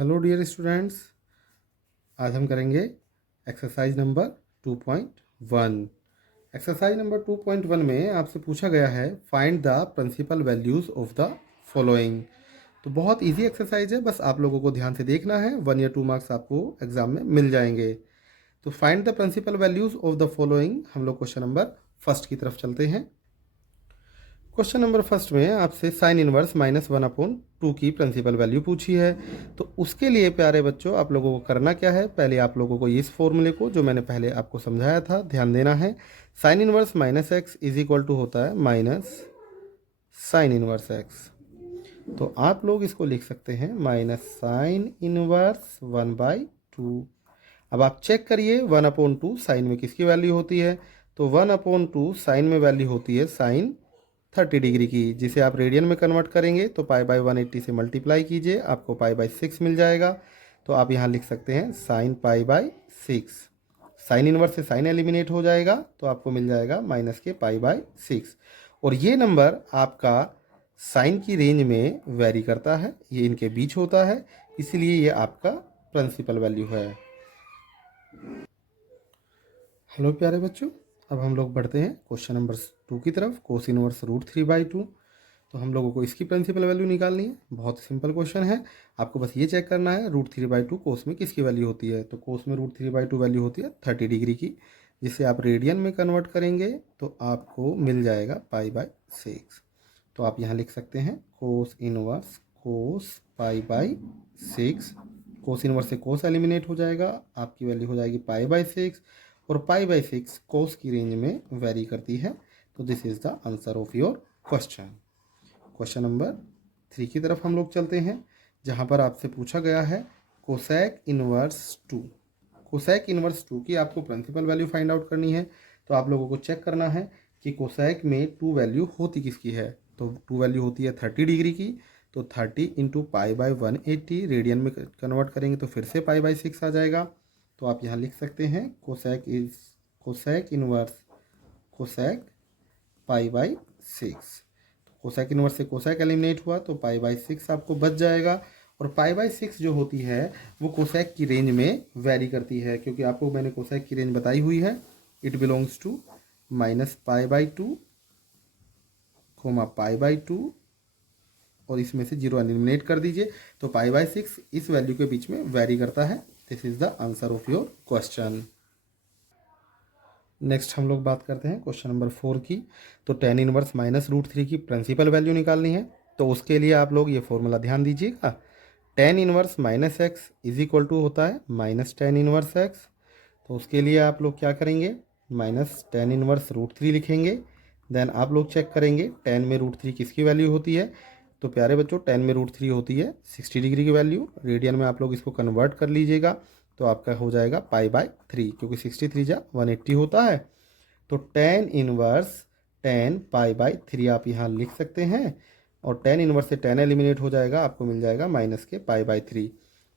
Hello dear students, आज हम करेंगे एक्सरसाइज नंबर 2.1। एक्सरसाइज नंबर 2.1 में आपसे पूछा गया है find the principal values of the following. तो बहुत इजी एक्सरसाइज है, बस आप लोगों को ध्यान से देखना है। 1 या 2 मार्क्स आपको एग्जाम में मिल जाएंगे। तो find the principal values of the following. हम लोग क्वेश्चन नंबर फर्स्ट की तरफ चलते हैं। क्वेश्चन नंबर फर्स्ट में आपसे साइन इनवर्स -1/2 की प्रिंसिपल वैल्यू पूछी है। तो उसके लिए प्यारे बच्चों आप लोगों को करना क्या है, पहले आप लोगों को इस फॉर्मूले को जो मैंने पहले आपको समझाया था ध्यान देना है। Sine inverse -x is equal to होता है माइनस साइन इनवर्स x। तो आप लोग इसको लिख सकते हैं माइनस साइन इनवर्स 1/2। अब आप चेक करिए 1/2 साइन में किसकी वैल्यू होती है। तो 1/2 साइन में वैल्यू होती है साइन 30 डिग्री की, जिसे आप रेडियन में कन्वर्ट करेंगे तो π/180 से मल्टीप्लाई कीजिए, आपको π/6 मिल जाएगा। तो आप यहाँ लिख सकते हैं साइन π/6। साइन इनवर्स से साइन एलिमिनेट हो जाएगा तो आपको मिल जाएगा माइनस के π/6। और ये नंबर आपका साइन की रेंज में वेरी करता है, ये इनके बीच होता है, इसलिए ये आपका प्रिंसिपल वैल्यू है। हेलो प्यारे बच्चों, अब हम लोग बढ़ते हैं क्वेश्चन नंबर 2 की तरफ। Cos inverse √3/2। तो हम लोगों को इसकी प्रिंसिपल वैल्यू निकालनी है। बहुत सिंपल क्वेश्चन है, आपको बस ये चेक करना है √3/2 कोस में किसकी वैल्यू होती है। तो कोस में √3/2 वैल्यू होती है 30 डिग्री की, जिसे आप रेडियन में कन्वर्ट करेंगे तो आपको मिल जाएगा π/6। तो आप यहाँ लिख सकते हैं कोस इनवर्स कोस π/6। कोस इनवर्स से कोस एलिमिनेट हो जाएगा, आपकी वैल्यू हो जाएगी π/6। और π/6 कोस की रेंज में वेरी करती है। तो this is the answer of your question. Question number 3 की तरफ हम लोग चलते हैं, जहां पर आपसे पूछा गया है कोसेक इनवर्स 2। कोसेक इनवर्स 2 की आपको प्रिंसिपल वैल्यू फाइंड आउट करनी है। तो आप लोगों को चेक करना है कि कोसेक में 2 वैल्यू होती किसकी है। तो 2 वैल्यू होती है 30 डिग्री की, तो 30 इंटू π/180 रेडियन में कन्वर्ट करेंगे तो फिर से π/6 आ जाएगा। तो आप यहाँ लिख सकते हैं cosec inverse cosec π/6। Cosec inverse से कोसेक एलिमिनेट हुआ तो π/6 आपको बच जाएगा। और π/6 जो होती है वो कोसेक की रेंज में वेरी करती है, क्योंकि आपको मैंने कोसेक की रेंज बताई हुई है। इट बिलोंग्स टू -π/2 π/2 और इसमें से 0 एलिमिनेट कर दीजिए तो π/6 इस वैल्यू के बीच में वेरी करता है। This is the answer of your question. Next हम लोग बात करते हैं क्वेश्चन नंबर 4 की। तो tan इनवर्स -√3 की प्रिंसिपल वैल्यू निकालनी है। तो उसके लिए आप लोग ये फॉर्मूला ध्यान दीजिएगा। tan inverse -x is equal to होता है माइनस tan इनवर्स x। तो उसके लिए आप लोग क्या करेंगे, माइनस tan इनवर्स √3 लिखेंगे। देन आप लोग चेक करेंगे tan में √3 किसकी वैल्यू होती है। तो प्यारे बच्चों tan में √3 होती है 60 डिग्री की वैल्यू। रेडियन में आप लोग इसको कन्वर्ट कर लीजिएगा तो आपका हो जाएगा π/3, क्योंकि 63 जा 180 होता है। तो tan इनवर्स tan π/3 आप यहाँ लिख सकते हैं। और tan इनवर्स से tan एलिमिनेट हो जाएगा, आपको मिल जाएगा माइनस के π/3।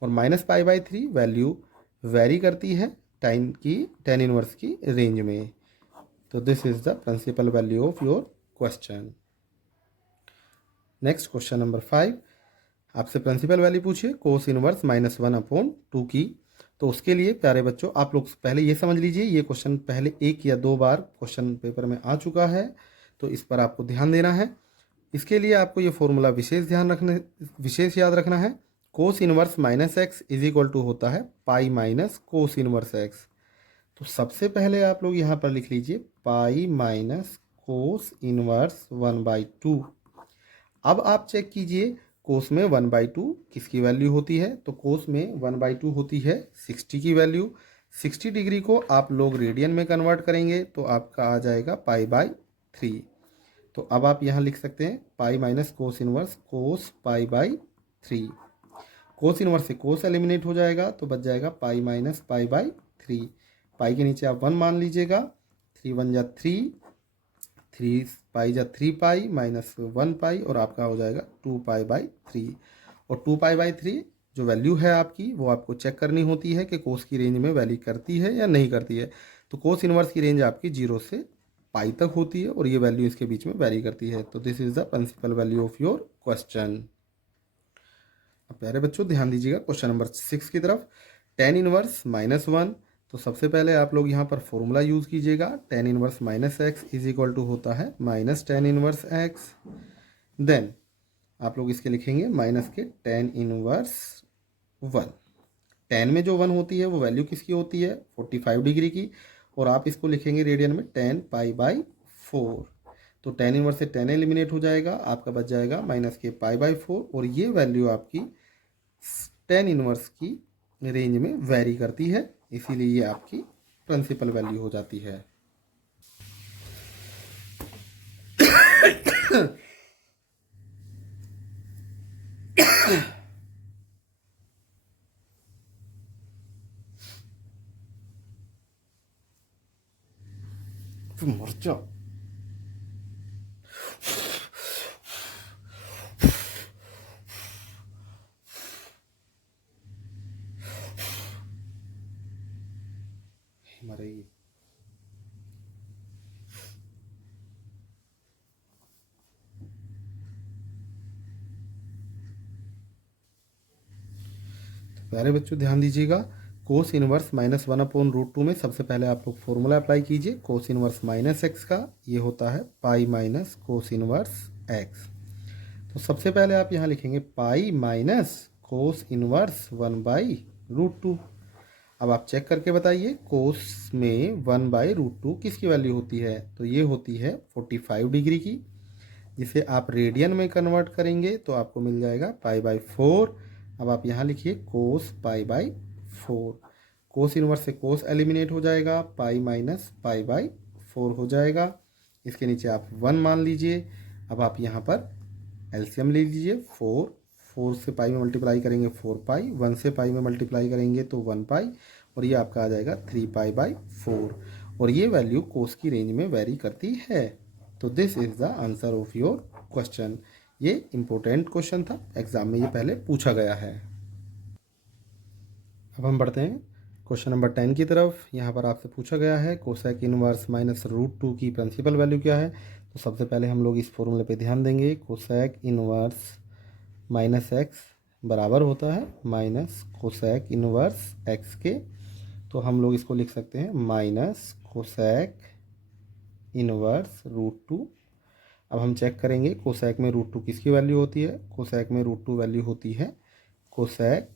और माइनस π/3 वैल्यू वेरी करती है tan इनवर्स की रेंज में। तो this is the principal value of your question. Next question number 5, आपसे प्रिंसिपल वैल्यू पूछिए कोस इनवर्स -1/2 की। तो उसके लिए प्यारे बच्चों आप लोग पहले ये समझ लीजिए, ये क्वेश्चन पहले 1 या 2 बार क्वेश्चन पेपर में आ चुका है, तो इस पर आपको ध्यान देना है। इसके लिए आपको ये फॉर्मूला विशेष याद रखना है। Cos inverse -x is equal to होता है pi minus cos inverse x। तो सबसे पहले आप लोग यहाँ पर लिख लीजिए पाई माइनस कोस इनवर्स 1/2। अब आप चेक कीजिए कोस में 1/2 किसकी वैल्यू होती है। तो कोस में 1/2 होती है 60 की वैल्यू। 60 डिग्री को आप लोग रेडियन में कन्वर्ट करेंगे तो आपका आ जाएगा π/3। तो अब आप यहाँ लिख सकते हैं pi minus cos inverse cos π/3। Cos inverse से कोस एलिमिनेट हो जाएगा तो बच जाएगा पाई माइनस π/3। पाई के नीचे आप 1 मान लीजिएगा। 3 1 जा 3, 3 पाई जा 3 पाई माइनस 1 पाई और आपका हो जाएगा 2 π/3। और 2 π/3 जो वैल्यू है आपकी वो आपको चेक करनी होती है कि कोस की रेंज में वैली करती है या नहीं करती है। तो कोस इनवर्स की रेंज आपकी 0 से पाई तक होती है और ये वैल्यू इसके बीच में वैरी करती है। तो this is the principal value of your question. अब प्यारे बच्चों ध्यान दीजिएगा क्वेश्चन नंबर 6 की तरफ। टेन इनवर्स -1, तो सबसे पहले आप लोग यहाँ पर फॉर्मूला यूज़ कीजिएगा। Tan inverse -x is equal to होता है -टेन इनवर्स x। देन आप लोग इसके लिखेंगे माइनस के टेन इनवर्स 1। टेन में जो 1 होती है वो वैल्यू किसकी होती है, 45 डिग्री की, और आप इसको लिखेंगे रेडियन में 10π/4। तो टेन इनवर्स से 10 एलिमिनेट हो जाएगा, आपका बच जाएगा माइनस के π/4, और ये वैल्यू आपकी टेन इनवर्स की रेंज में वेरी करती है, इसीलिए ये आपकी प्रिंसिपल वैल्यू हो जाती है। मर जा। मरेगी। तो प्यारे बच्चों ध्यान दीजिएगा, कोस इनवर्स -1/√2 में सबसे पहले आप लोग फॉर्मूला अप्लाई कीजिए। कोस इनवर्स -x का ये होता है pi minus cos inverse x। तो सबसे पहले आप यहाँ लिखेंगे पाई माइनस कोस इनवर्स 1/√2। अब आप चेक करके बताइए कोस में 1/√2 किसकी वैल्यू होती है, तो ये होती है 45 डिग्री की, जिसे आप रेडियन में कन्वर्ट करेंगे तो आपको मिल जाएगा π/4। अब आप यहाँ लिखिए कोस π/4। कोस इनवर्स से कोस एलिमिनेट हो जाएगा, पाई माइनस π/4 हो जाएगा। इसके नीचे आप 1 मान लीजिए। अब आप यहाँ पर एलसीएम ले लीजिए, 4 से पाई में मल्टीप्लाई करेंगे 4π, 1 से पाई में मल्टीप्लाई करेंगे तो 1π, और ये आपका आ जाएगा 3π/4, और ये वैल्यू कोस की रेंज में वेरी करती है। तो this is the answer of your question. ये इम्पोर्टेंट क्वेश्चन था, एग्जाम में ये पहले पूछा गया है। अब हम बढ़ते हैं क्वेश्चन नंबर 10 की तरफ। यहाँ पर आपसे पूछा गया है कोसेक इनवर्स -√2 की प्रिंसिपल वैल्यू क्या है। तो सबसे पहले हम लोग इस फॉर्मूले पे ध्यान देंगे। कोसेक इनवर्स -x बराबर होता है माइनस कोसेक इनवर्स x के। तो हम लोग इसको लिख सकते हैं माइनस कोसेक इनवर्स √2। अब हम चेक करेंगे कोसेक में √2 किसकी वैल्यू होती है। कोसेक में √2 वैल्यू होती है कोसेक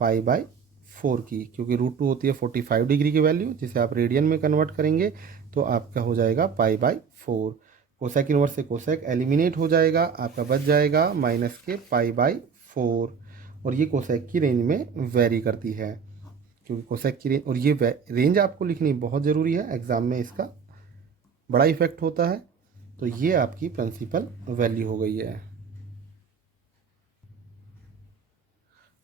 π/4 की, क्योंकि √2 होती है 45 डिग्री की वैल्यू, जिसे आप रेडियन में कन्वर्ट करेंगे तो आपका हो जाएगा π/4। कोसेक इनवर्स से कोसेक एलिमिनेट हो जाएगा, आपका बच जाएगा माइनस के π/4, और ये कोसेक की रेंज में वेरी करती है, क्योंकि कोसेक की रेंज, और ये रेंज आपको लिखनी बहुत ज़रूरी है, एग्ज़ाम में इसका बड़ा इफेक्ट होता है। तो ये आपकी प्रिंसिपल वैल्यू हो गई है।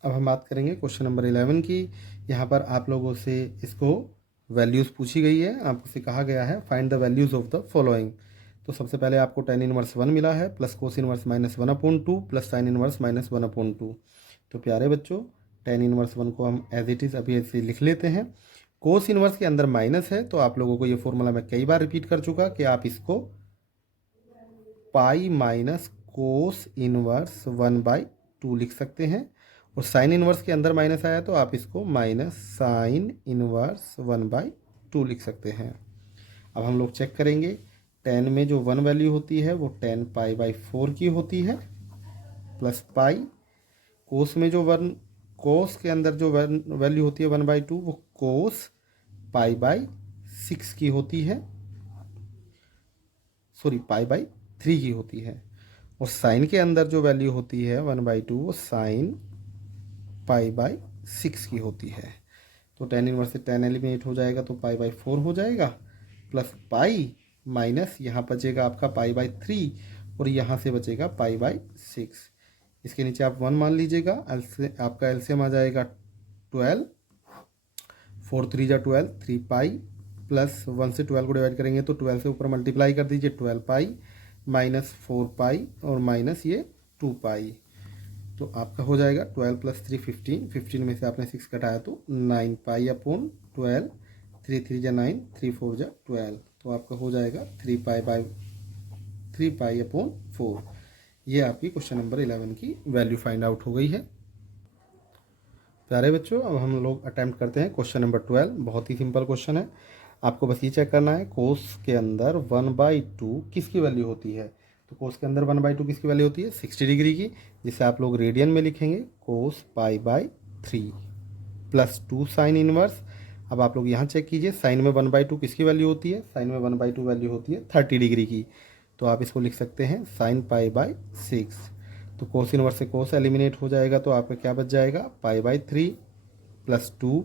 अब हम बात करेंगे क्वेश्चन नंबर 11 की। यहाँ पर आप लोगों से इसको वैल्यूज़ पूछी गई है, आपसे कहा गया है find the values of the following. तो सबसे पहले आपको टेन इनवर्स 1 मिला है, plus cos inverse -1/2 plus sine inverse -1/2। तो प्यारे बच्चों टेन इनवर्स 1 को हम एज इट इज़ अभी ऐसे लिख लेते हैं। कोस इनवर्स के अंदर माइनस है, तो आप लोगों को ये फॉर्मूला मैं कई बार रिपीट कर चुका कि आप इसको पाई माइनस कोस इनवर्स 1/2 लिख सकते हैं, और साइन इनवर्स के अंदर माइनस आया तो आप इसको माइनस साइन इनवर्स 1/2 लिख सकते हैं। अब हम लोग चेक करेंगे, टेन में जो 1 वैल्यू होती है वो 10π/4 की होती है, प्लस पाई। कोस में जो 1, कोस के अंदर जो वैल्यू होती है 1/2 वो कोस π/6 की होती है, सॉरी π/3 की होती है, और साइन के अंदर जो वैल्यू होती है 1/2 वो साइन π/6 की होती है। तो टेन इनवर्स से 10 एलिमिनेट हो जाएगा तो π/4 हो जाएगा, प्लस पाई माइनस यहाँ बचेगा आपका π/3, और यहाँ से बचेगा π/6। इसके नीचे आप 1 मान लीजिएगा, आपका एलसीएम आ जाएगा 12, 4 3 जा 12, 3π, प्लस 1 से 12 को डिवाइड करेंगे तो 12 से ऊपर मल्टीप्लाई कर दीजिए, 12π माइनस 4π और माइनस ये 2π। तो आपका हो जाएगा 12 + 3 15, 15 में से आपने 6 घटाया तो 9π/12, 3 3 जा 9, 3 4 जा 12, तो आपका हो जाएगा 3π/4। ये आपकी क्वेश्चन नंबर 11 की वैल्यू फाइंड आउट हो गई है। प्यारे बच्चों, अब हम लोग अटैम्प्ट करते हैं क्वेश्चन नंबर 12। बहुत ही सिंपल क्वेश्चन है। आपको बस ये चेक करना है कोस के अंदर 1/2 किसकी वैल्यू होती है। तो कोस के अंदर 1/2 किसकी वैल्यू होती है, 60 डिग्री की, जिसे आप लोग रेडियन में लिखेंगे कोस π/3 प्लस 2 साइन इनवर्स। अब आप लोग यहाँ चेक कीजिए, साइन में 1/2 किसकी वैल्यू होती है, साइन में 1/2 वैल्यू होती है 30 डिग्री की। तो आप इसको लिख सकते हैं साइन π/6। तो कोस इनवर्स से कोस एलिमिनेट हो जाएगा, तो आपका क्या बच जाएगा π/3 प्लस 2।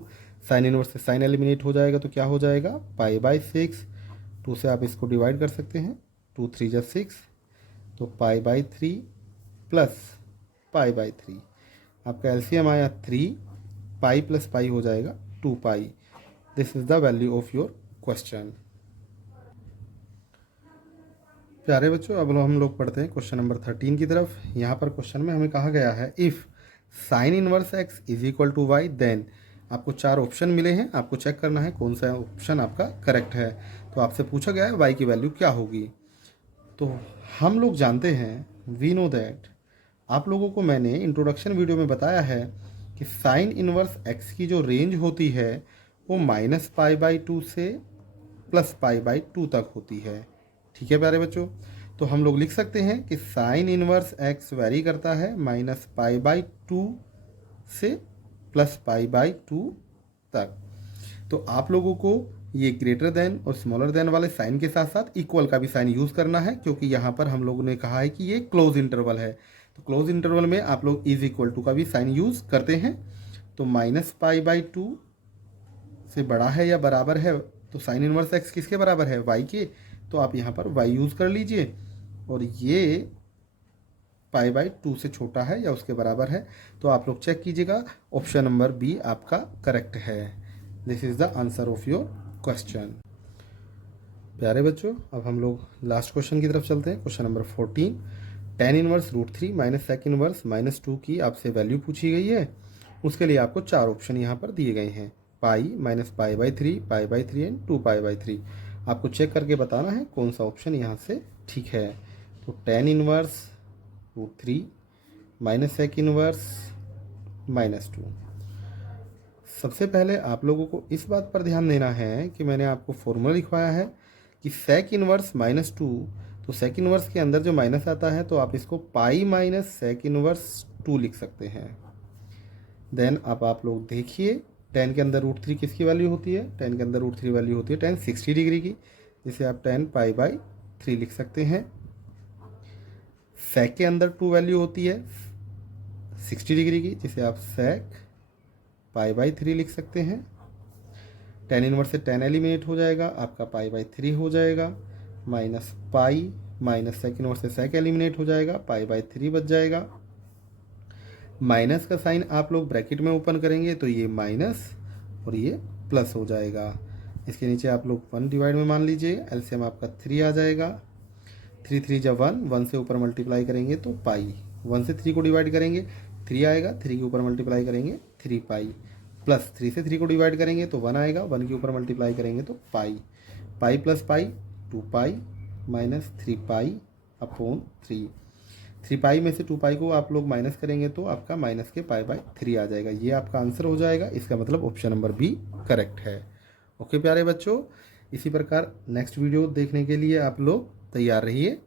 साइन इनवर्स से साइन एलिमिनेट हो जाएगा, तो क्या हो जाएगा π/6। 2 से आप इसको डिवाइड कर सकते हैं, 2 3 जा 6, तो π/3 प्लस π/3। आपका एलसीएम आया 3, पाई प्लस पाई हो जाएगा 2π। This is the value of your question. प्यारे बच्चों, अब हम लोग पढ़ते हैं क्वेश्चन नंबर 13 की तरफ। यहाँ पर क्वेश्चन में हमें कहा गया है if sine inverse x is equal to y then. आपको 4 ऑप्शन मिले हैं, आपको चेक करना है कौन सा ऑप्शन आपका करेक्ट है। तो आपसे पूछा गया है वाई की वैल्यू क्या होगी। तो हम लोग जानते हैं, वी नो दैट, आप लोगों को मैंने इंट्रोडक्शन वीडियो में बताया है कि साइन इनवर्स एक्स की जो रेंज होती है वो -π/2 से +π/2 तक होती है। ठीक है प्यारे बच्चों, तो हम लोग लिख सकते हैं कि साइन इनवर्स एक्स वेरी करता है -π/2 से +π/2 तक। तो आप लोगों को ये ग्रेटर देन और स्मॉलर देन वाले साइन के साथ साथ इक्वल का भी साइन यूज़ करना है, क्योंकि यहाँ पर हम लोगों ने कहा है कि ये क्लोज इंटरवल है। तो क्लोज इंटरवल में आप लोग इज इक्वल टू का भी साइन यूज़ करते हैं। तो -π/2 से बड़ा है या बराबर है, तो साइन इनवर्स एक्स किसके बराबर है, वाई के। तो आप यहाँ पर y यूज़ कर लीजिए, और ये π/2 से छोटा है या उसके बराबर है। तो आप लोग चेक कीजिएगा, ऑप्शन नंबर बी आपका करेक्ट है। This is the answer of your question. प्यारे बच्चों, अब हम लोग लास्ट क्वेश्चन की तरफ चलते हैं। Question number 14, tan inverse √3 minus sec inverse -2 की आपसे वैल्यू पूछी गई है। उसके लिए आपको 4 ऑप्शन यहाँ पर दिए गए हैं, पाई, -π/3, π/3 एंड 2π/3। आपको चेक करके बताना है कौन सा ऑप्शन यहाँ से ठीक है। तो tan inverse √3 minus sec inverse -2। सबसे पहले आप लोगों को इस बात पर ध्यान देना है कि मैंने आपको फॉर्मूला लिखवाया है कि सेक इनवर्स -2। तो सेक इनवर्स के अंदर जो माइनस आता है, तो आप इसको पाई माइनस सेक इनवर्स 2 लिख सकते हैं। देन अब आप लोग देखिए, tan के अंदर √3 किसकी वैल्यू होती है, tan के अंदर √3 वैल्यू होती है tan 60 डिग्री की, जिसे आप tan π/3 लिख सकते हैं। सेक के अंदर 2 वैल्यू होती है 60 डिग्री की, जिसे आप सेक π/3 लिख सकते हैं। tan इनवर्स से tan एलिमिनेट हो जाएगा, आपका π/3 हो जाएगा, minus pi minus sec inverse से सेक एलिमिनेट हो जाएगा, π/3 बच जाएगा। माइनस का साइन आप लोग ब्रैकेट में ओपन करेंगे तो ये माइनस और ये प्लस हो जाएगा। इसके नीचे आप लोग 1 डिवाइड में मान लीजिए, एलसीएम आपका 3 आ जाएगा। 3 3 जब 1 से ऊपर मल्टीप्लाई करेंगे तो पाई, 1 से 3 को डिवाइड करेंगे 3 आएगा, 3 के ऊपर मल्टीप्लाई करेंगे 3 पाई, प्लस 3 से 3 को डिवाइड करेंगे तो 1 आएगा, 1 के ऊपर मल्टीप्लाई करेंगे तो पाई, पाई प्लस पाई 2π माइनस 3π/3। 3π में से 2π को आप लोग माइनस करेंगे तो आपका माइनस के π/3 आ जाएगा। ये आपका आंसर हो जाएगा। इसका मतलब ऑप्शन नंबर बी करेक्ट है। ओके प्यारे बच्चों, इसी प्रकार नेक्स्ट वीडियो देखने के लिए आप लोग तैयार रहिए।